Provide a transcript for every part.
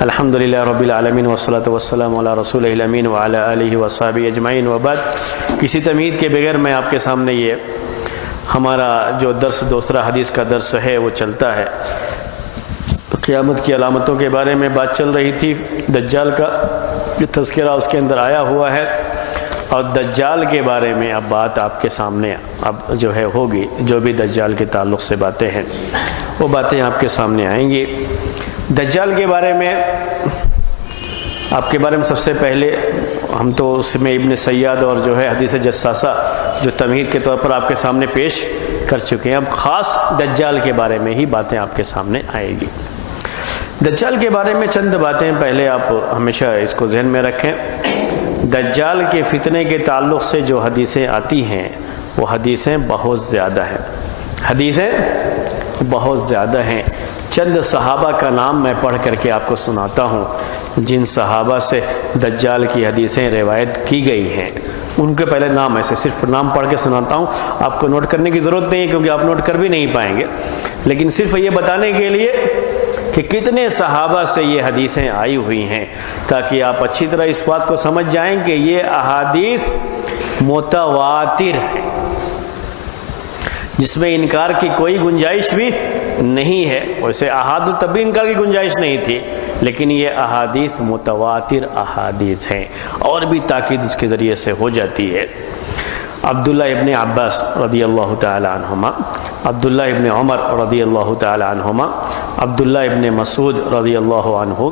الحمدللہ رب العالمین والصلاة والسلام علی رسولہ الامین وعلی آلہ وصحبہ اجمعین وبعد۔ کسی تمہید کے بغیر میں آپ کے سامنے یہ ہمارا جو درس دوسرا حدیث کا درس ہے وہ چلتا ہے۔ قیامت کی علامتوں کے بارے میں بات چل رہی تھی، دجال کا تذکرہ اس کے اندر آیا ہوا ہے، اور دجال کے بارے میں اب بات آپ کے سامنے اب جو ہے ہوگی۔ جو بھی دجال کے تعلق سے باتیں ہیں وہ باتیں آپ کے سامنے آئیں گی۔ دجال کے بارے میں آپ کے بارے میں سب سے پہلے ہم تو اس میں ابن سیاد اور جو ہے حدیث جساسہ جو تمہید کے طور پر آپ کے سامنے پیش کر چکے ہیں، اب خاص دجال کے بارے میں ہی باتیں آپ کے سامنے آئے گی۔ دجال کے بارے میں چند باتیں پہلے آپ ہمیشہ اس کو ذہن میں رکھیں۔ دجال کے فتنے کے تعلق سے جو حدیثیں آتی ہیں وہ حدیثیں بہت زیادہ ہیں، حدیثیں بہت زیادہ ہیں۔ چند صحابہ کا نام میں پڑھ کر کے آپ کو سناتا ہوں جن صحابہ سے دجال کی حدیثیں روایت کی گئی ہیں۔ ان کے پہلے نام ایسے صرف نام پڑھ کے سناتا ہوں، آپ کو نوٹ کرنے کی ضرورت نہیں ہے کیونکہ آپ نوٹ کر بھی نہیں پائیں گے، لیکن صرف یہ بتانے کے لیے کہ کتنے صحابہ سے یہ حدیثیں آئی ہوئی ہیں تاکہ آپ اچھی طرح اس بات کو سمجھ جائیں کہ یہ احادیث متواتر ہیں جس میں انکار کی کوئی گنجائش بھی نہیں ہے۔ ویسے احاد تب بھی انکار کی گنجائش نہیں تھی، لیکن یہ احادیث متواتر احادیث ہیں اور بھی تاکید اس کے ذریعے سے ہو جاتی ہے۔ عبداللہ ابن عباس رضی اللہ تعالی عنہما، عبداللہ ابن عمر رضی اللہ تعالی عنہما، عبداللہ ابن مسعود رضی اللہ عنہ،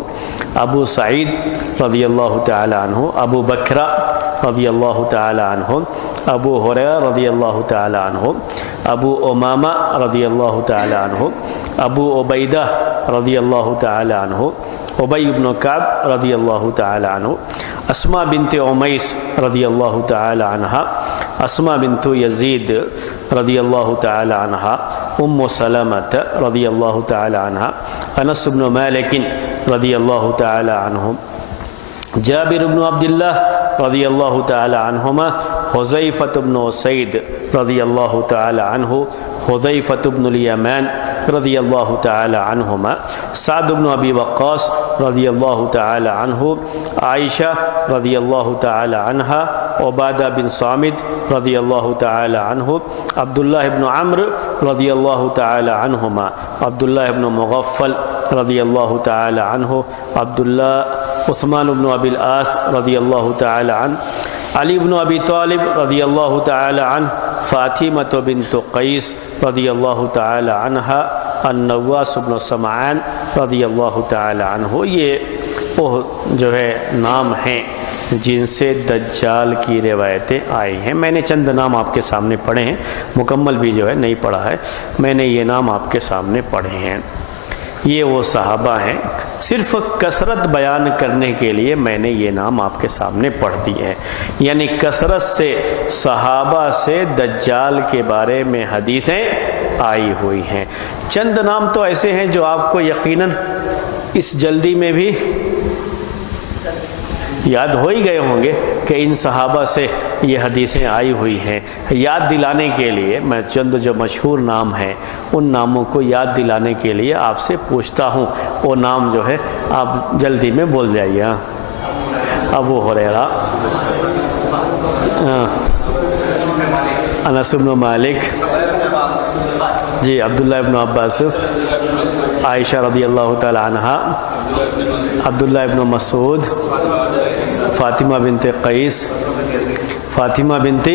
ابو سعید رضی اللہ تعالی عنہ، ابو بکرہ رضی اللہ تعالی عنہ، ابو ہریرہ رضی اللہ تعالی عنہ، ابو امامہ رضی اللہ تعالی عنہ، ابو عبیدہ رضی اللہ تعالی عنہ، ابی بن کعب رضی اللہ تعالی عنہ، اسماء بنت عمیس رضی اللہ تعالی عنہ، اسماء بنت یزید رضی اللہ تعالی عنہ، ام سلمۃ رضی اللہ تعالی عنہ، انس بن مالک رضی اللہ تعالی عنہ، جابر بن عبداللہ رضی اللہ تعالی عنہما، حذیفۃ بن اسید رضی اللہ تعالی عنہ، حذیفۃ بن الیمان رضی اللہ تعالی عنہما، سعد بن ابی وقاص رضی اللہ تعالی عنہ، عائشہ رضی اللہ تعالی عنہ، عبادہ بن صامت رضی اللہ تعالی عنہ، عبداللہ بن عمرو رضی اللہ تعالی عنہما، عبداللہ بن مغفل رضی اللہ تعالی عنہ، عبداللہ عثمان بن ابی العاص رضی اللہ تعالی عنہ، علی بن ابی طالب رضی اللہ تعالی عنہ، فاطمہ بنت قیس رضی اللہ تعالی عنہ، النواس بن سمعان رضی اللہ تعالی عنہ۔ یہ وہ جو ہے نام ہیں جن سے دجال کی روایتیں آئی ہیں۔ میں نے چند نام آپ کے سامنے پڑھے ہیں، مکمل بھی جو ہے نہیں پڑھا ہے، میں نے یہ نام آپ کے سامنے پڑھے ہیں۔ یہ وہ صحابہ ہیں، صرف کثرت بیان کرنے کے لیے میں نے یہ نام آپ کے سامنے پڑھ دیے ہیں، یعنی کثرت سے صحابہ سے دجال کے بارے میں حدیثیں آئی ہوئی ہیں۔ چند نام تو ایسے ہیں جو آپ کو یقیناً اس جلدی میں بھی یاد ہو ہی گئے ہوں گے کہ ان صحابہ سے یہ حدیثیں آئی ہوئی ہیں۔ یاد دلانے کے لیے میں چند جو مشہور نام ہیں ان ناموں کو یاد دلانے کے لیے آپ سے پوچھتا ہوں، وہ نام جو ہے آپ جلدی میں بول جائیے۔ ابو ہریرہ، انس بن مالک، جی عبداللہ ابن عباس، عائشہ رضی اللہ تعالی عنہا، عبداللہ ابن مسعود، فاطمہ بنت قیس، فاطمہ بنت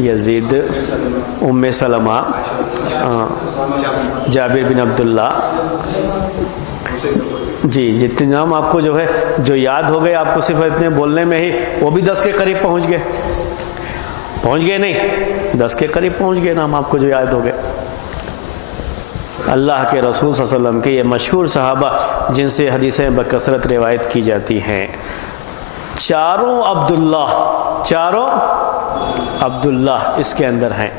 یزید، ام سلمہ، جابر بن عبداللہ۔ جی جتنے نام آپ کو جو ہے جو یاد ہو گئے، آپ کو صرف اتنے بولنے میں ہی وہ بھی 10 کے قریب پہنچ گئے نہیں 10 کے قریب پہنچ گئے نام آپ کو جو یاد ہو گئے۔ اللہ کے رسول صلی اللہ علیہ وسلم کے یہ مشہور صحابہ جن سے حدیثیں بکثرت روایت کی جاتی ہیں، چاروں عبداللہ اس کے اندر ہیں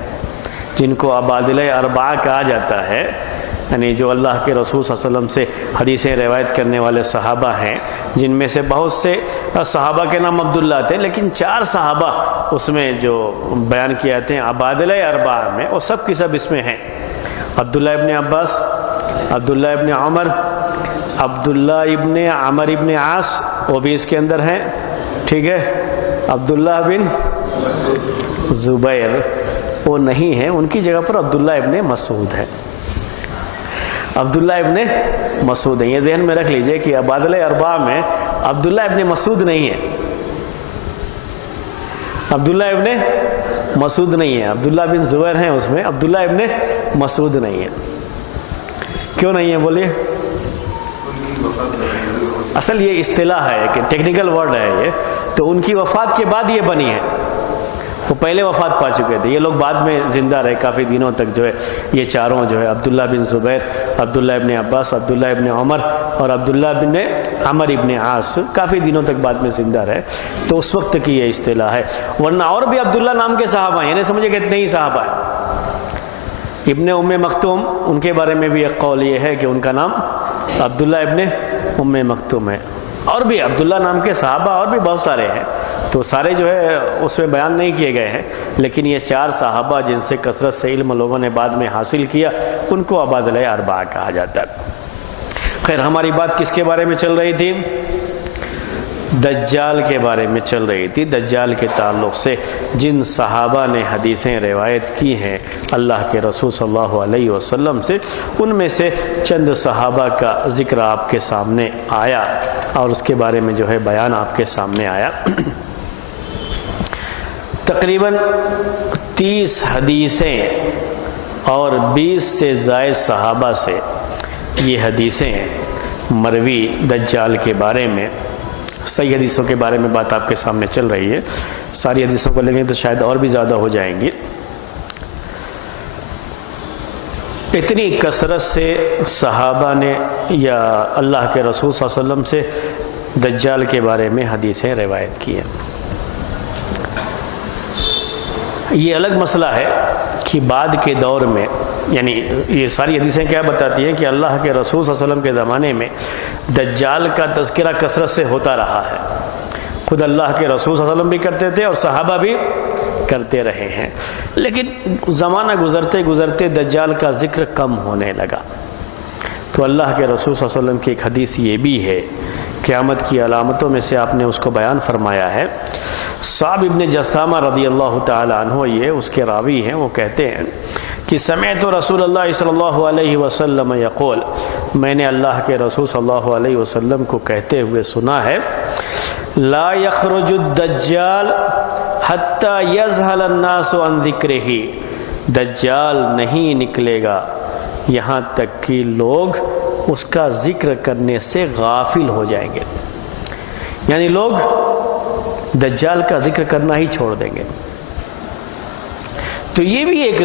جن کو عبادلہ اربعہ کہا جاتا ہے، یعنی جو اللہ کے رسول صلی اللہ علیہ وسلم سے حدیثیں روایت کرنے والے صحابہ ہیں، جن میں سے بہت سے صحابہ کے نام عبداللہ تھے، لیکن 4 صحابہ اس میں جو بیان کیے جاتے ہیں عبادلہ اربعہ میں، وہ سب کی سب اس میں ہیں۔ عبداللہ ابن عباس، عبداللہ ابن عمر، عبداللہ ابن عمر ابن عاص وہ بھی اس کے اندر ہیں، ٹھیک ہے، عبداللہ بن زبیر وہ نہیں ہیں، ان کی جگہ پر عبداللہ ابن مسعود ہے، عبداللہ ابن مسعود ہیں۔ یہ ذہن میں رکھ لیجئے کہ ابادلہ اربعہ میں عبداللہ ابن مسعود نہیں ہے، عبداللہ ابن مسعود نہیں ہے، عبداللہ بن زبیر ہیں اس میں، عبداللہ ابن مسعود نہیں ہے۔ کیوں نہیں ہے بولیے؟ اصل یہ اصطلاح ہے کہ ٹیکنیکل ورڈ ہے یہ، تو ان کی وفات کے بعد یہ بنی ہے، وہ پہلے وفات پا چکے تھے، یہ لوگ بعد میں زندہ رہے کافی دنوں تک جو ہے، یہ چاروں جو ہے عبداللہ بن زبیر، عبداللہ ابن عباس، عبداللہ ابن عمر اور عبداللہ بن عمر ابن عاص کافی دنوں تک بعد میں زندہ رہے، تو اس وقت کی یہ اصطلاح ہے۔ ورنہ اور بھی عبداللہ نام کے صحابہ ہیں، یعنی سمجھے کہ اتنے ہی صحابہ ہیں۔ ابن ام مکتوم، ان کے بارے میں بھی ایک قول یہ ہے کہ ان کا نام عبداللہ ابن ام مکتوم ہے، اور بھی عبداللہ نام کے صحابہ اور بھی بہت سارے ہیں، تو سارے جو ہے اس میں بیان نہیں کیے گئے ہیں، لیکن یہ چار صحابہ جن سے کثرت سے علم لوگوں نے بعد میں حاصل کیا، ان کو ابادلہ اربعہ کہا جاتا ہے۔ خیر، ہماری بات کس کے بارے میں چل رہی تھی؟ دجال کے بارے میں چل رہی تھی۔ دجال کے تعلق سے جن صحابہ نے حدیثیں روایت کی ہیں اللہ کے رسول صلی اللہ علیہ وسلم سے، ان میں سے چند صحابہ کا ذکر آپ کے سامنے آیا اور اس کے بارے میں جو ہے بیان آپ کے سامنے آیا۔ تقریباً 30 حدیثیں اور 20 سے زائد صحابہ سے یہ حدیثیں مروی دجال کے بارے میں، صحیح حدیثوں کے بارے میں بات آپ کے سامنے چل رہی ہے، ساری حدیثوں کو لیں گے تو شاید اور بھی زیادہ ہو جائیں گی۔ اتنی کثرت سے صحابہ نے یا اللہ کے رسول صلی اللہ علیہ وسلم سے دجال کے بارے میں حدیثیں روایت کی ہیں۔ یہ الگ مسئلہ ہے کہ بعد کے دور میں، یعنی یہ ساری حدیثیں کیا بتاتی ہیں کہ اللہ کے رسول صلی اللہ علیہ وسلم کے زمانے میں دجال کا تذکرہ کثرت سے ہوتا رہا ہے، خود اللہ کے رسول صلی اللہ علیہ وسلم بھی کرتے تھے اور صحابہ بھی کرتے رہے ہیں، لیکن زمانہ گزرتے گزرتے دجال کا ذکر کم ہونے لگا، تو اللہ کے رسول صلی اللہ علیہ وسلم کی ایک حدیث یہ بھی ہے، قیامت کی علامتوں میں سے آپ نے اس کو بیان فرمایا ہے۔ صعب ابن جثامہ رضی اللہ تعالی عنہ، یہ اس کے راوی ہیں، وہ کہتے ہیں کہ سمعت رسول اللہ صلی اللہ علیہ وسلم یقول، میں نے اللہ کے رسول صلی اللہ علیہ وسلم کو کہتے ہوئے سنا ہے، لا یخرج الدجال حتی یذہل الناس عن ذکرہ، دجال نہیں نکلے گا یہاں تک کہ لوگ اس کا ذکر کرنے سے غافل ہو جائیں گے، یعنی لوگ دجال کا ذکر کرنا ہی چھوڑ دیں گے۔ تو یہ بھی ایک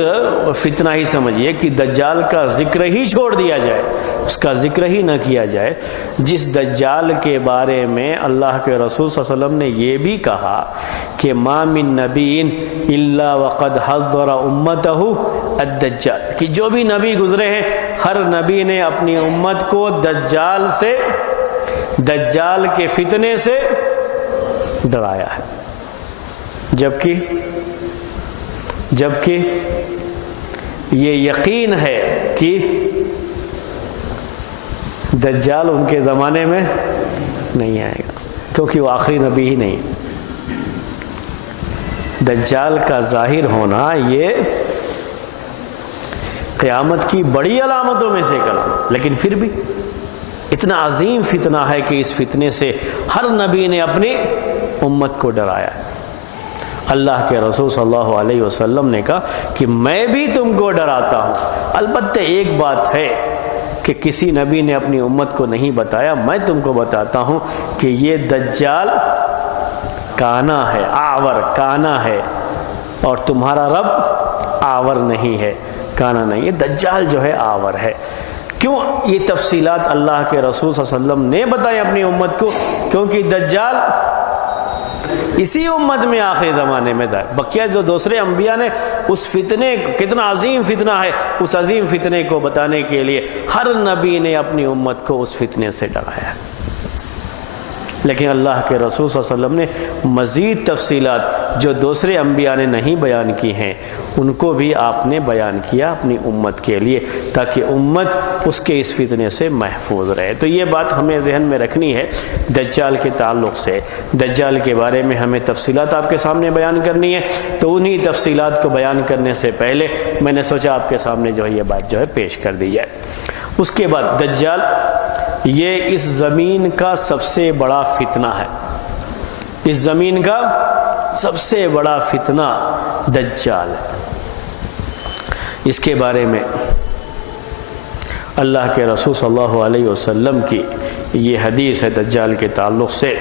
فتنہ ہی سمجھیے کہ دجال کا ذکر ہی چھوڑ دیا جائے، اس کا ذکر ہی نہ کیا جائے، جس دجال کے بارے میں اللہ کے رسول صلی اللہ علیہ وسلم نے یہ بھی کہا کہ ما من نبی الا وقد حذر امتہ الدجال، کہ جو بھی نبی گزرے ہیں ہر نبی نے اپنی امت کو دجال سے، دجال کے فتنے سے ڈرایا ہے، جبکہ یہ یقین ہے کہ دجال ان کے زمانے میں نہیں آئے گا، کیونکہ وہ آخری نبی ہی نہیں۔ دجال کا ظاہر ہونا یہ قیامت کی بڑی علامتوں میں سے کلام، لیکن پھر بھی اتنا عظیم فتنہ ہے کہ اس فتنے سے ہر نبی نے اپنی امت کو ڈرایا ہے۔ اللہ کے رسول صلی اللہ علیہ وسلم نے کہا کہ میں بھی تم کو ڈراتا ہوں، البتہ ایک بات ہے کہ کسی نبی نے اپنی امت کو نہیں بتایا، میں تم کو بتاتا ہوں کہ یہ دجال کانا ہے، آور کانا ہے، اور تمہارا رب آور نہیں ہے، کانا نہیں ہے، دجال جو ہے آور ہے۔ کیوں یہ تفصیلات اللہ کے رسول صلی اللہ علیہ وسلم نے بتائی اپنی امت کو؟ کیونکہ دجال اسی امت میں آخری زمانے میں تھا، بقیہ جو دوسرے انبیاء نے اس فتنے، کتنا عظیم فتنہ ہے، اس عظیم فتنے کو بتانے کے لیے ہر نبی نے اپنی امت کو اس فتنے سے ڈرایا۔ لیکن اللہ کے رسول صلی اللہ علیہ وسلم نے مزید تفصیلات جو دوسرے انبیاء نے نہیں بیان کی ہیں ان کو بھی آپ نے بیان کیا اپنی امت کے لیے، تاکہ امت اس کے اس فتنے سے محفوظ رہے۔ تو یہ بات ہمیں ذہن میں رکھنی ہے دجال کے تعلق سے۔ دجال کے بارے میں ہمیں تفصیلات آپ کے سامنے بیان کرنی ہے، تو انہی تفصیلات کو بیان کرنے سے پہلے میں نے سوچا آپ کے سامنے جو ہے یہ بات جو ہے پیش کر دی جائے۔ اس کے بعد دجال یہ اس زمین کا سب سے بڑا فتنہ ہے، اس زمین کا سب سے بڑا فتنہ دجال ہے۔ اس کے بارے میں اللہ کے رسول صلی اللہ علیہ وسلم کی یہ حدیث ہے دجال کے تعلق سے،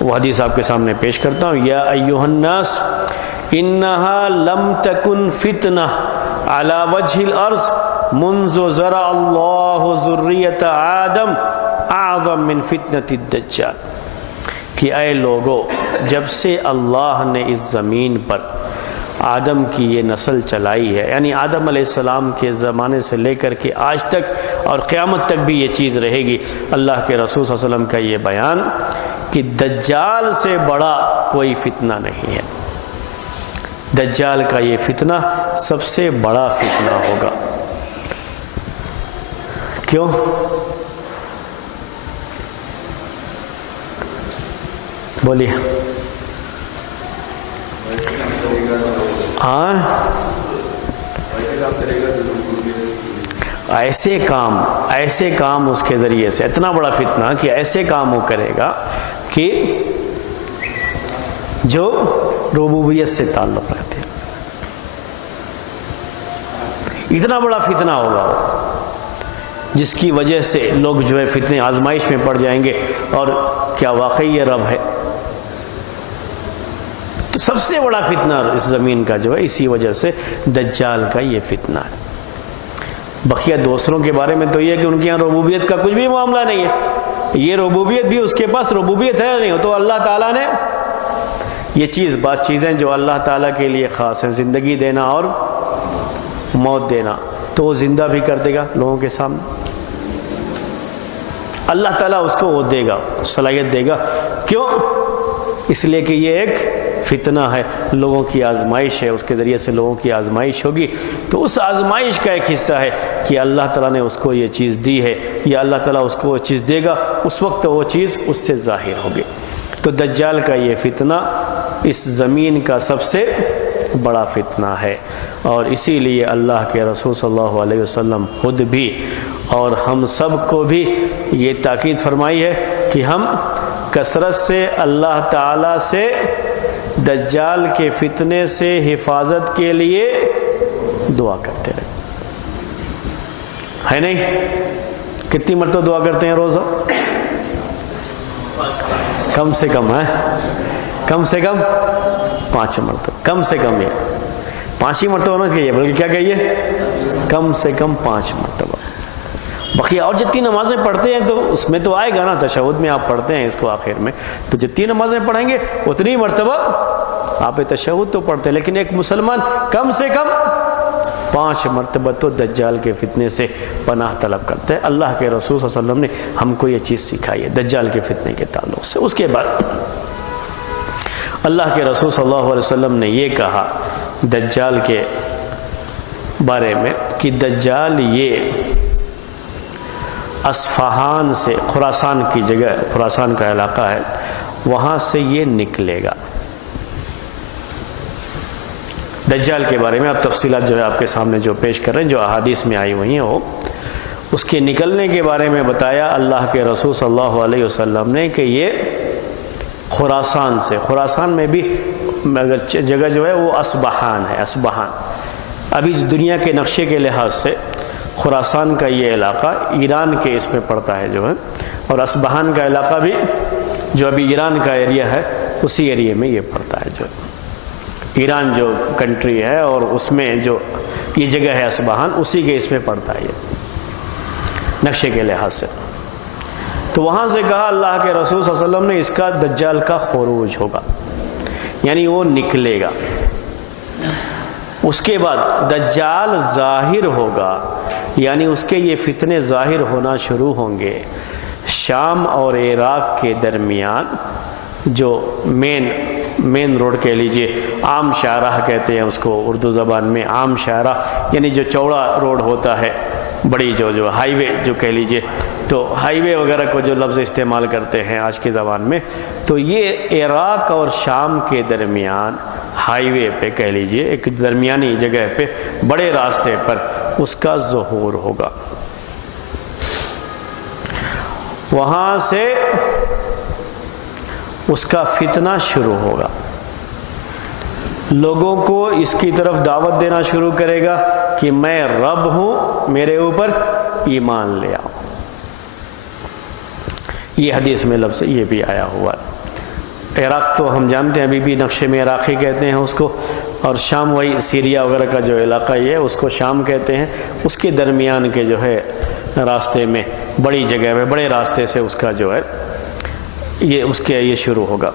وہ حدیث آپ کے سامنے پیش کرتا ہوں۔ یا ایھا الناس انہا لم تکن فتنہ علی وجہ الارض منذ زرع اللہ ذریۃ آدم اعظم من فتنۃ الدجال، کہ اے لوگو جب سے اللہ نے اس زمین پر آدم کی یہ نسل چلائی ہے، یعنی آدم علیہ السلام کے زمانے سے لے کر کے آج تک اور قیامت تک بھی یہ چیز رہے گی، اللہ کے رسول صلی اللہ علیہ وسلم کا یہ بیان کہ دجال سے بڑا کوئی فتنہ نہیں ہے، دجال کا یہ فتنہ سب سے بڑا فتنہ ہوگا۔ کیوں؟ بولیے۔ ہاں، ایسے کام اس کے ذریعے سے، اتنا بڑا فتنہ کہ ایسے کام وہ کرے گا کہ جو ربوبیت سے تعلق رکھتے ہیں، اتنا بڑا فتنہ ہوگا وہ، جس کی وجہ سے لوگ جو ہے فتنے آزمائش میں پڑ جائیں گے، اور کیا واقعی یہ رب ہے؟ تو سب سے بڑا فتنہ اس زمین کا جو ہے اسی وجہ سے دجال کا یہ فتنہ ہے۔ بقیہ دوسروں کے بارے میں تو یہ ہے کہ ان کے یہاں ربوبیت کا کچھ بھی معاملہ نہیں ہے، یہ ربوبیت بھی اس کے پاس ربوبیت ہے نہیں، تو اللہ تعالیٰ نے یہ بعض چیزیں جو اللہ تعالیٰ کے لیے خاص ہیں، زندگی دینا اور موت دینا، تو وہ زندہ بھی کر دے گا لوگوں کے سامنے، اللہ تعالیٰ اس کو وہ دے گا، صلاحیت دے گا۔ کیوں؟ اس لیے کہ یہ ایک فتنہ ہے، لوگوں کی آزمائش ہے، اس کے ذریعے سے لوگوں کی آزمائش ہوگی، تو اس آزمائش کا ایک حصہ ہے کہ اللہ تعالیٰ نے اس کو یہ چیز دی ہے، یا اللہ تعالیٰ اس کو وہ چیز دے گا، اس وقت وہ چیز اس سے ظاہر ہوگی۔ تو دجال کا یہ فتنہ اس زمین کا سب سے بڑا فتنہ ہے، اور اسی لیے اللہ کے رسول صلی اللہ علیہ وسلم خود بھی اور ہم سب کو بھی یہ تاکید فرمائی ہے کہ ہم کثرت سے اللہ تعالیٰ سے دجال کے فتنے سے حفاظت کے لیے دعا کرتے رہے، ہے نہیں؟ کتنی مرتبہ دعا کرتے ہیں روزہ؟ کم سے کم ہے، کم سے کم 5 مرتبہ، کم سے کم، یہ 5 ہی مرتبہ نہ کہیے بلکہ کیا کہیے، کم سے کم 5 مرتبہ۔ بقیہ اور جتنی نمازیں پڑھتے ہیں تو اس میں تو آئے گا نا، تشہد میں آپ پڑھتے ہیں اس کو آخر میں، تو جتنی نمازیں پڑھیں گے اتنی مرتبہ آپ تشہد تو پڑھتے ہیں، لیکن ایک مسلمان کم سے کم 5 مرتبہ تو دجال کے فتنے سے پناہ طلب کرتا ہے۔ اللہ کے رسول صلی اللہ علیہ وسلم نے ہم کو یہ چیز سکھائی ہے دجال کے فتنے کے تعلق سے۔ اس کے بعد اللہ کے رسول صلی اللہ علیہ وسلم نے یہ کہا دجال کے بارے میں کہ دجال یہ اصفہان سے، خراسان کی جگہ، خراسان کا علاقہ ہے، وہاں سے یہ نکلے گا۔ دجال کے بارے میں اب تفصیلات جو ہے آپ کے سامنے جو پیش کر رہے ہیں، جو احادیث میں آئی ہوئی ہیں، وہ اس کے نکلنے کے بارے میں بتایا اللہ کے رسول صلی اللہ علیہ وسلم نے کہ یہ خراسان سے، خراسان میں بھی جگہ جو ہے وہ اصبہان ہے، اصبہان ابھی دنیا کے نقشے کے لحاظ سے خراسان کا یہ علاقہ ایران کے اس میں پڑتا ہے جو ہے، اور اصبہان کا علاقہ بھی جو ابھی ایران کا ایریا ہے اسی ایریے میں یہ پڑتا ہے، جو ایران جو کنٹری ہے اور اس میں جو یہ جگہ ہے اصبہان اسی کے اس میں پڑتا ہے یہ نقشے کے لحاظ سے۔ تو وہاں سے کہا اللہ کے رسول صلی اللہ علیہ وسلم نے اس کا دجال کا خروج ہوگا، یعنی وہ نکلے گا۔ اس کے بعد دجال ظاہر ہوگا، یعنی اس کے یہ فتنے ظاہر ہونا شروع ہوں گے، شام اور عراق کے درمیان جو مین روڈ کہہ لیجئے، عام شاہراہ کہتے ہیں اس کو اردو زبان میں، عام شاہراہ یعنی جو چوڑا روڈ ہوتا ہے، بڑی جو ہائی وے جو کہہ لیجئے، تو ہائی وے وغیرہ کو جو لفظ استعمال کرتے ہیں آج کی زبان میں، تو یہ عراق اور شام کے درمیان ہائی وے پہ کہہ لیجئے، ایک درمیانی جگہ پہ بڑے راستے پر اس کا ظہور ہوگا۔ وہاں سے اس کا فتنہ شروع ہوگا، لوگوں کو اس کی طرف دعوت دینا شروع کرے گا کہ میں رب ہوں، میرے اوپر ایمان لے آؤ۔ یہ حدیث میں لفظ یہ بھی آیا ہوا ہے۔ عراق تو ہم جانتے ہیں ابھی بھی نقشے میں عراقی کہتے ہیں اس کو، اور شام وہی سیریا وغیرہ کا جو علاقہ یہ ہے اس کو شام کہتے ہیں۔ اس کے درمیان کے جو ہے راستے میں بڑی جگہ میں بڑے راستے سے اس کا جو ہے یہ شروع ہوگا۔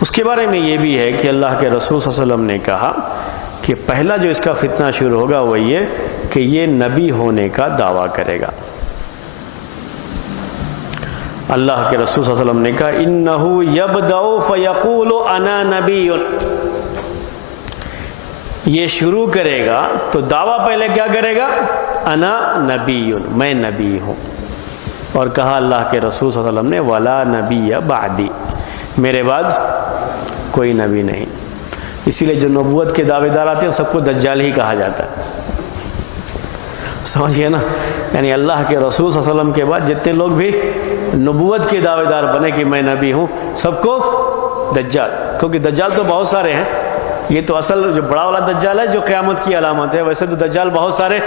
اس کے بارے میں یہ بھی ہے کہ اللہ کے رسول صلی اللہ علیہ وسلم نے کہا کہ پہلا جو اس کا فتنہ شروع ہوگا وہ یہ کہ یہ نبی ہونے کا دعویٰ کرے گا۔ اللہ کے رسول صلی اللہ علیہ وسلم نے کہا انہو یبدأ فیقول انا نبی، یہ شروع کرے گا تو دعویٰ پہلے کیا کرے گا؟ انا نبی، میں نبی ہوں۔ اور کہا اللہ کے رسول صلی اللہ علیہ وسلم نے ولا نبی بعدی، میرے بعد کوئی نبی نہیں۔ اسی لیے جو نبوت کے دعوے دار آتے ہیں سب کو دجال ہی کہا جاتا ہے، سمجھئے نا؟ یعنی اللہ کے رسول صلی اللہ علیہ وسلم کے بعد جتنے لوگ بھی نبوت کے دعوے دار بنے کہ میں نبی ہوں، سب کو دجال، کیونکہ دجال تو بہت سارے ہیں۔ یہ تو اصل جو بڑا والا دجال ہے جو قیامت کی علامت ہے، ویسے تو دجال بہت سارے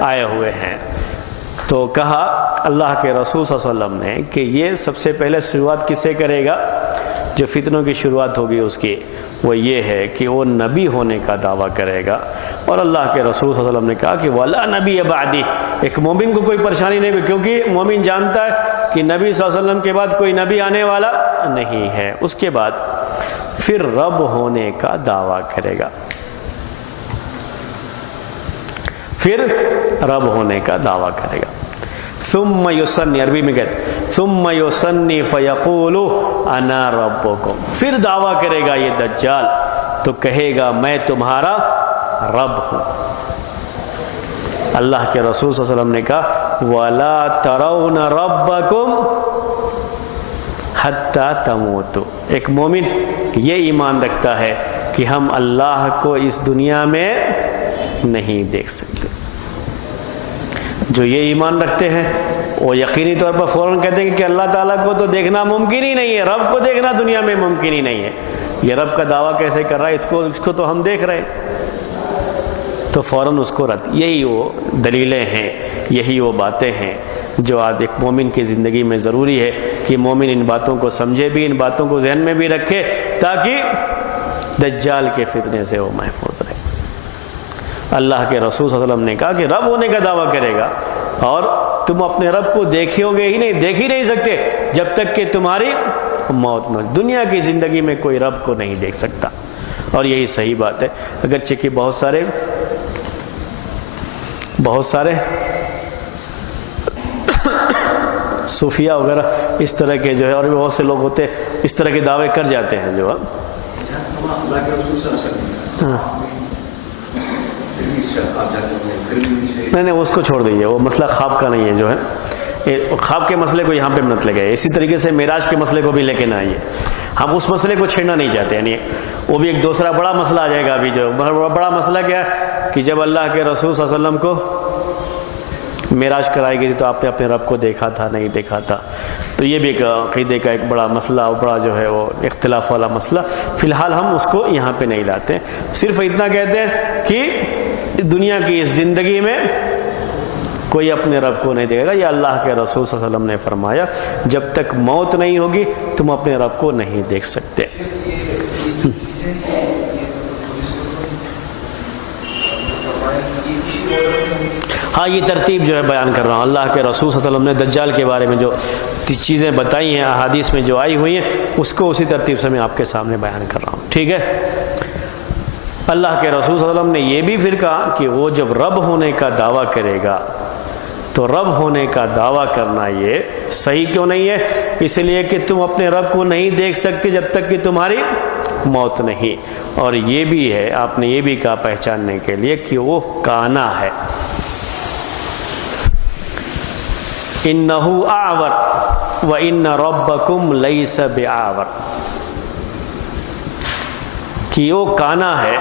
آئے ہوئے ہیں۔ تو کہا اللہ کے رسول صلی اللہ علیہ وسلم نے کہ یہ سب سے پہلے شروعات کس سے کرے گا؟ جو فتنوں کی شروعات ہوگی اس کی وہ یہ ہے کہ وہ نبی ہونے کا دعویٰ کرے گا۔ اور اللہ کے رسول صلی اللہ علیہ وسلم نے کہا کہ وَلَا نَبِيَّ بَعْدِي، ایک مومن کو کوئی پریشانی نہیں ہوگی، کیونکہ مومن جانتا ہے کہ نبی صلی اللہ علیہ وسلم کے بعد کوئی نبی آنے والا نہیں ہے۔ اس کے بعد پھر رب ہونے کا دعویٰ کرے گا، پھر رب ہونے کا دعویٰ کرے گا۔ ثم یسنی، عربی میں کہتے ثم یسنی فیقول انا ربکم، پھر دعویٰ کرے گا یہ دجال تو کہے گا میں تمہارا رب ہوں۔ اللہ کے رسول صلی اللہ علیہ وسلم نے کہا وَلَا تَرَوْنَ رَبَّكُمْ حَتَّى تَمُوتُوا، ایک مومن یہ ایمان رکھتا ہے کہ ہم اللہ کو اس دنیا میں نہیں دیکھ سکتے۔ جو یہ ایمان رکھتے ہیں وہ یقینی طور پر فوراً کہتے ہیں کہ اللہ تعالیٰ کو تو دیکھنا ممکن ہی نہیں ہے، رب کو دیکھنا دنیا میں ممکن ہی نہیں ہے، یہ رب کا دعویٰ کیسے کر رہا ہے، اس کو تو ہم دیکھ رہے ہیں، تو فوراً اس کو رد۔ یہی وہ دلیلیں ہیں، یہی وہ باتیں ہیں جو آج ایک مومن کی زندگی میں ضروری ہے کہ مومن ان باتوں کو سمجھے بھی، ان باتوں کو ذہن میں بھی رکھے تاکہ دجال کے فتنے سے وہ محفوظ رہے۔ اللہ کے رسول صلی اللہ علیہ وسلم نے کہا کہ رب ہونے کا دعویٰ کرے گا، اور تم اپنے رب کو دیکھو گے ہی نہیں، دیکھ ہی نہیں سکتے جب تک کہ تمہاری موت نہ، دنیا کی زندگی میں کوئی رب کو نہیں دیکھ سکتا۔ اور یہی صحیح بات ہے، اگرچہ کہ بہت سارے صوفیہ وغیرہ اس طرح کے جو ہے، اور بھی بہت سے لوگ ہوتے اس طرح کے دعوے کر جاتے ہیں جو نہیں اس کو چھوڑ دیجیے، وہ مسئلہ خواب کا نہیں ہے، جو ہے خواب کے مسئلے کو یہاں پہ مت لے گئے، اسی طریقے سے معراج کے مسئلے کو بھی لے کے نہ آئیے، ہم اس مسئلے کو چھیڑنا نہیں چاہتے، یعنی وہ بھی ایک دوسرا بڑا مسئلہ آ جائے گا۔ ابھی جو بڑا مسئلہ کیا ہے کہ جب اللہ کے رسول صلی اللہ علیہ وسلم کو معراج کرائی گئی تھی تو آپ نے اپنے رب کو دیکھا تھا نہیں دیکھا تھا، تو یہ بھی ایک عقیدے کا ایک بڑا مسئلہ، بڑا جو ہے وہ اختلاف والا مسئلہ، فی الحال ہم اس کو یہاں پہ نہیں لاتے، صرف اتنا کہتے ہیں کہ دنیا کی اس زندگی میں کوئی اپنے رب کو نہیں دیکھے گا، یہ اللہ کے رسول صلی اللہ علیہ وسلم نے فرمایا جب تک موت نہیں ہوگی تم اپنے رب کو نہیں دیکھ سکتے۔ ہاں یہ ترتیب جو ہے بیان کر رہا ہوں، اللہ کے رسول صلی اللہ علیہ وسلم نے دجال کے بارے میں جو چیزیں بتائی ہیں احادیث میں جو آئی ہوئی ہیں اس کو اسی ترتیب سے میں آپ کے سامنے بیان کر رہا ہوں، ٹھیک ہے۔ اللہ کے رسول صلی اللہ علیہ وسلم نے یہ بھی پھر کہا کہ وہ جب رب ہونے کا دعویٰ کرے گا تو رب ہونے کا دعویٰ کرنا یہ صحیح کیوں نہیں ہے؟ اس لیے کہ تم اپنے رب کو نہیں دیکھ سکتے جب تک کہ تمہاری موت نہیں، اور یہ بھی ہے، آپ نے یہ بھی کہا پہچاننے کے لیے کہ وہ کانا ہے۔ انہو اعور وان ربکم لیس بعور، کہ وہ کانا ہے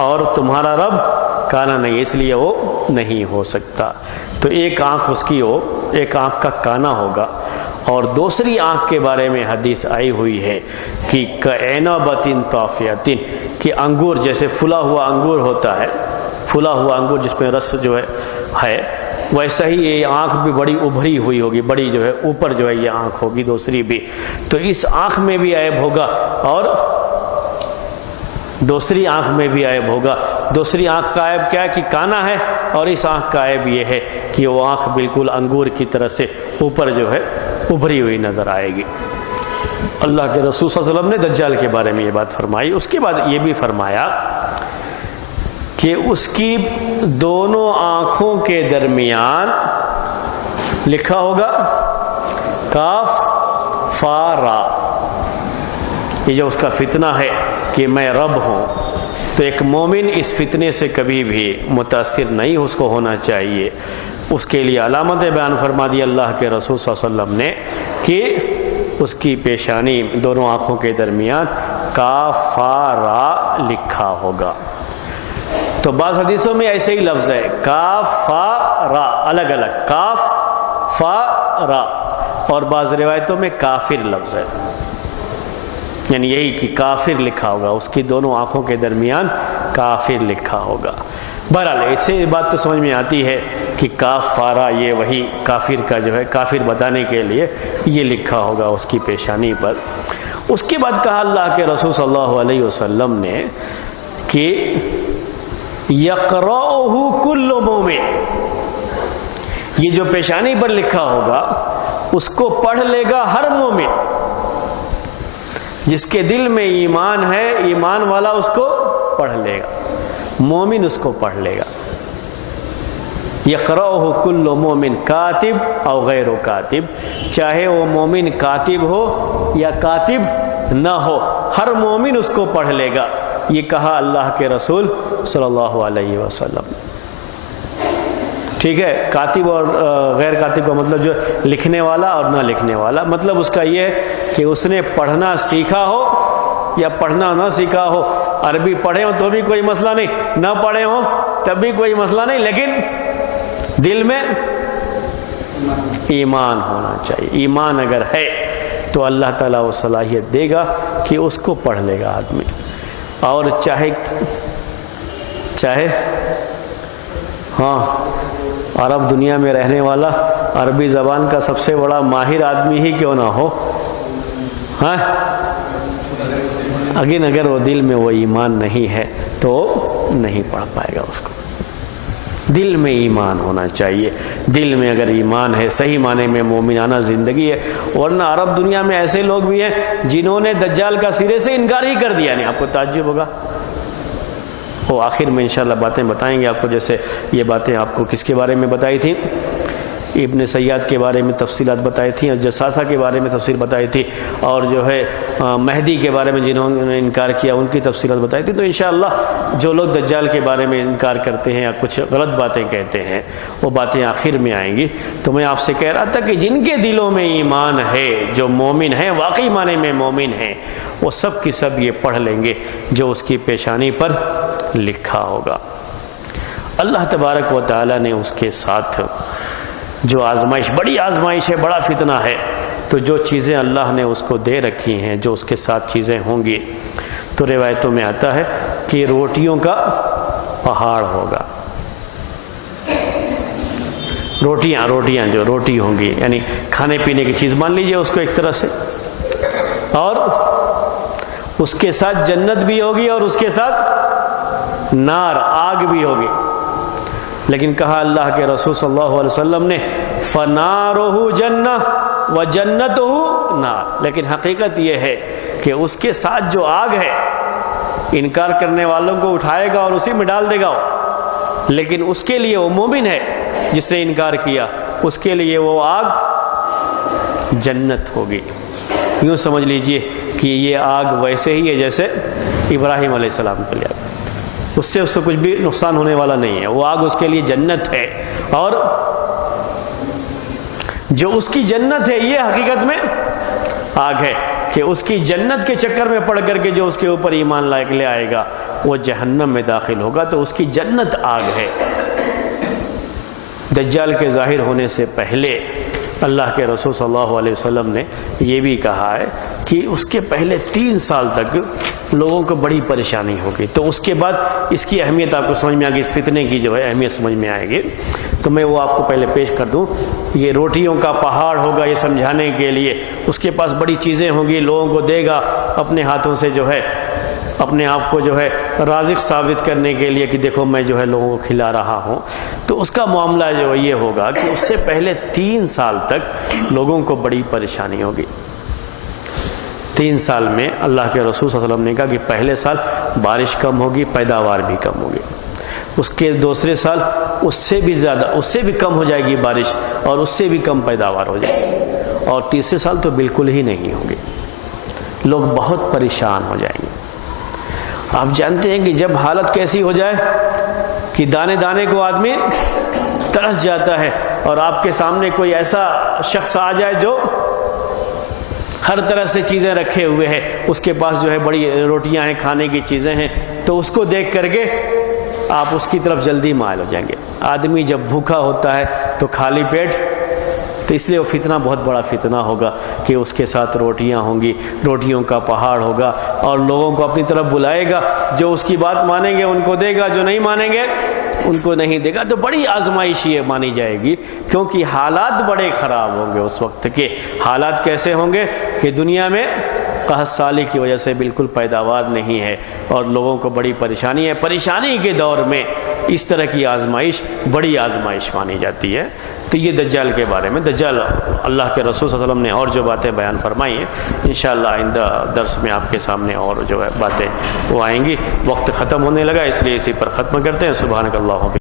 اور تمہارا رب کانا نہیں، اس لیے وہ نہیں ہو سکتا۔ تو ایک آنکھ اس کی ہو، ایک آنکھ کا کانا ہوگا، اور دوسری آنکھ کے بارے میں حدیث آئی ہوئی ہے کہ کعنبۃ طافیۃ، کہ انگور جیسے پھلا ہوا انگور ہوتا ہے، پھلا ہوا انگور جس میں رس جو ہے ویسا ہی یہ آنکھ بھی بڑی ابھری ہوئی ہوگی، بڑی جو ہے اوپر جو ہے یہ آنکھ ہوگی دوسری بھی، تو اس آنکھ میں بھی عیب ہوگا اور دوسری آنکھ میں بھی عیب ہوگا۔ دوسری آنکھ کا عیب کیا ہے کہ کانا ہے، اور اس آنکھ کا عیب یہ ہے کہ وہ آنکھ بالکل انگور کی طرح سے اوپر جو ہے ابھری ہوئی نظر آئے گی۔ اللہ کے رسول صلی اللہ علیہ وسلم نے دجال کے بارے میں یہ بات فرمائی۔ اس کے بعد یہ بھی فرمایا کہ اس کی دونوں آنکھوں کے درمیان لکھا ہوگا کاف فا را، یہ جو اس کا فتنہ ہے کہ میں رب ہوں، تو ایک مومن اس فتنے سے کبھی بھی متاثر نہیں اس کو ہونا چاہیے۔ اس کے لیے علامت بیان فرما دی اللہ کے رسول صلی اللہ علیہ وسلم نے کہ اس کی پیشانی دونوں آنکھوں کے درمیان کاف فا را لکھا ہوگا۔ تو بعض حدیثوں میں ایسے ہی لفظ ہے کاف فا را، الگ الگ کاف فا را، اور بعض روایتوں میں کافر لفظ ہے، یعنی یہی کہ کافر لکھا ہوگا، اس کی دونوں آنکھوں کے درمیان کافر لکھا ہوگا۔ بہرحال اس سے بات تو سمجھ میں آتی ہے کہ کاف فارا یہ وہی کافر کا جو ہے، کافر بتانے کے لیے یہ لکھا ہوگا اس کی پیشانی پر۔ اس کے بعد کہا اللہ کے رسول صلی اللہ علیہ وسلم نے کہ یقرأہ کل مومن، یہ جو پیشانی پر لکھا ہوگا اس کو پڑھ لے گا ہر مومن، جس کے دل میں ایمان ہے، ایمان والا اس کو پڑھ لے گا، مومن اس کو پڑھ لے گا۔ یقرأہ کل مومن کاتب او غیر کاتب، چاہے وہ مومن کاتب ہو یا کاتب نہ ہو، ہر مومن اس کو پڑھ لے گا، یہ کہا اللہ کے رسول صلی اللہ علیہ وسلم۔ ٹھیک ہے، کاتب اور غیر کاتب کا مطلب جو لکھنے والا اور نہ لکھنے والا، مطلب اس کا یہ ہے کہ اس نے پڑھنا سیکھا ہو یا پڑھنا نہ سیکھا ہو، عربی پڑھے ہوں تو بھی کوئی مسئلہ نہیں، نہ پڑھے ہوں تب بھی کوئی مسئلہ نہیں، لیکن دل میں ایمان ہونا چاہیے۔ ایمان اگر ہے تو اللہ تعالیٰ وہ صلاحیت دے گا کہ اس کو پڑھ لے گا آدمی، اور چاہے ہاں عرب دنیا میں رہنے والا عربی زبان کا سب سے بڑا ماہر آدمی ہی کیوں نہ ہو، ہاں اگر وہ دل میں وہ ایمان نہیں ہے تو نہیں پڑھ پائے گا اس کو۔ دل میں ایمان ہونا چاہیے، دل میں اگر ایمان ہے، صحیح معنی میں مومنانہ زندگی ہے، ورنہ عرب دنیا میں ایسے لوگ بھی ہیں جنہوں نے دجال کا سرے سے انکار ہی کر دیا، نہیں آپ کو تعجب ہوگا، وہ آخر میں انشاءاللہ باتیں بتائیں گے آپ کو، جیسے یہ باتیں آپ کو کس کے بارے میں بتائی تھیں، ابن سیاد کے بارے میں تفصیلات بتائی تھیں، اور جساسہ کے بارے میں تفصیل بتائی تھی، اور جو ہے مہدی کے بارے میں جنہوں نے انکار کیا ان کی تفصیلات بتائی تھی۔ تو انشاءاللہ جو لوگ دجال کے بارے میں انکار کرتے ہیں یا کچھ غلط باتیں کہتے ہیں وہ باتیں آخر میں آئیں گی۔ تو میں آپ سے کہہ رہا تھا کہ جن کے دلوں میں ایمان ہے، جو مومن ہیں، واقعی معنی میں مومن ہیں، وہ سب کی سب یہ پڑھ لیں گے جو اس کی پیشانی پر لکھا ہوگا۔ اللہ تبارک و تعالی نے اس کے ساتھ جو آزمائش، بڑی آزمائش ہے، بڑا فتنہ ہے، تو جو چیزیں اللہ نے اس کو دے رکھی ہیں، جو اس کے ساتھ چیزیں ہوں گی، تو روایتوں میں آتا ہے کہ روٹیوں کا پہاڑ ہوگا، روٹیاں جو روٹی ہوں گی، یعنی کھانے پینے کی چیز مان لیجئے اس کو ایک طرح سے، اور اس کے ساتھ جنت بھی ہوگی اور اس کے ساتھ نار، آگ بھی ہوگی۔ لیکن کہا اللہ کے رسول صلی اللہ علیہ وسلم نے فَنَارُهُ جَنَّةٌ وَجَنَّتُهُ نار، لیکن حقیقت یہ ہے کہ اس کے ساتھ جو آگ ہے انکار کرنے والوں کو اٹھائے گا اور اسی میں ڈال دے گا، لیکن اس کے لیے وہ مومن ہے، جس نے انکار کیا اس کے لیے وہ آگ جنت ہوگی۔ یوں سمجھ لیجئے کہ یہ آگ ویسے ہی ہے جیسے ابراہیم علیہ السلام کے لیے، اس سے کچھ بھی نقصان ہونے والا نہیں ہے، وہ آگ اس کے لیے جنت ہے۔ اور جو اس کی جنت ہے یہ حقیقت میں آگ ہے کہ اس کی جنت کے چکر میں پڑ کر کے جو اس کے اوپر ایمان لے آئے گا وہ جہنم میں داخل ہوگا، تو اس کی جنت آگ ہے۔ دجال کے ظاہر ہونے سے پہلے اللہ کے رسول صلی اللہ علیہ وسلم نے یہ بھی کہا ہے کہ اس کے پہلے 3 سال تک لوگوں کو بڑی پریشانی ہوگی، تو اس کے بعد اس کی اہمیت آپ کو سمجھ میں آ گئی، اس فتنے کی جو ہے اہمیت سمجھ میں آئے گی۔ تو میں وہ آپ کو پہلے پیش کر دوں، یہ روٹیوں کا پہاڑ ہوگا یہ سمجھانے کے لیے، اس کے پاس بڑی چیزیں ہوں گی، لوگوں کو دے گا اپنے ہاتھوں سے جو ہے اپنے آپ کو جو ہے رازق ثابت کرنے کے لیے کہ دیکھو میں جو ہے لوگوں کو کھلا رہا ہوں۔ تو اس کا معاملہ جو یہ ہوگا کہ اس سے پہلے 3 سال تک لوگوں کو بڑی پریشانی ہوگی۔ 3 سال میں اللہ کے رسول صلی اللہ علیہ وسلم نے کہا کہ پہلے سال بارش کم ہوگی، پیداوار بھی کم ہوگی، اس کے دوسرے سال اس سے بھی زیادہ، اس سے بھی کم ہو جائے گی بارش اور اس سے بھی کم پیداوار ہو جائے گی، اور تیسرے سال تو بالکل ہی نہیں ہوگی، لوگ بہت پریشان ہو جائیں گے۔ آپ جانتے ہیں کہ جب حالت کیسی ہو جائے کہ دانے دانے کو آدمی ترس جاتا ہے، اور آپ کے سامنے کوئی ایسا شخص آ جائے جو ہر طرح سے چیزیں رکھے ہوئے ہیں، اس کے پاس جو ہے بڑی روٹیاں ہیں، کھانے کی چیزیں ہیں، تو اس کو دیکھ کر کے آپ اس کی طرف جلدی مائل ہو جائیں گے۔ آدمی جب بھوکا ہوتا ہے تو خالی پیٹ، تو اس لیے وہ فتنہ بہت بڑا فتنہ ہوگا کہ اس کے ساتھ روٹیاں ہوں گی، روٹیوں کا پہاڑ ہوگا، اور لوگوں کو اپنی طرف بلائے گا، جو اس کی بات مانیں گے ان کو دے گا، جو نہیں مانیں گے ان کو نہیں دے گا۔ تو بڑی آزمائش یہ مانی جائے گی، کیونکہ حالات بڑے خراب ہوں گے اس وقت کے۔ حالات کیسے ہوں گے کہ دنیا میں قحط سالی کی وجہ سے بالکل پیداوار نہیں ہے اور لوگوں کو بڑی پریشانی ہے۔ پریشانی کے دور میں اس طرح کی آزمائش بڑی آزمائش مانی جاتی ہے۔ تو یہ دجال کے بارے میں، دجال اللہ کے رسول صلی اللہ علیہ وسلم نے اور جو باتیں بیان فرمائی ہیں، انشاءاللہ آئندہ درس میں آپ کے سامنے اور جو ہے باتیں وہ آئیں گی۔ وقت ختم ہونے لگا، اس لیے اسی پر ختم کرتے ہیں۔ سبحانک اللہم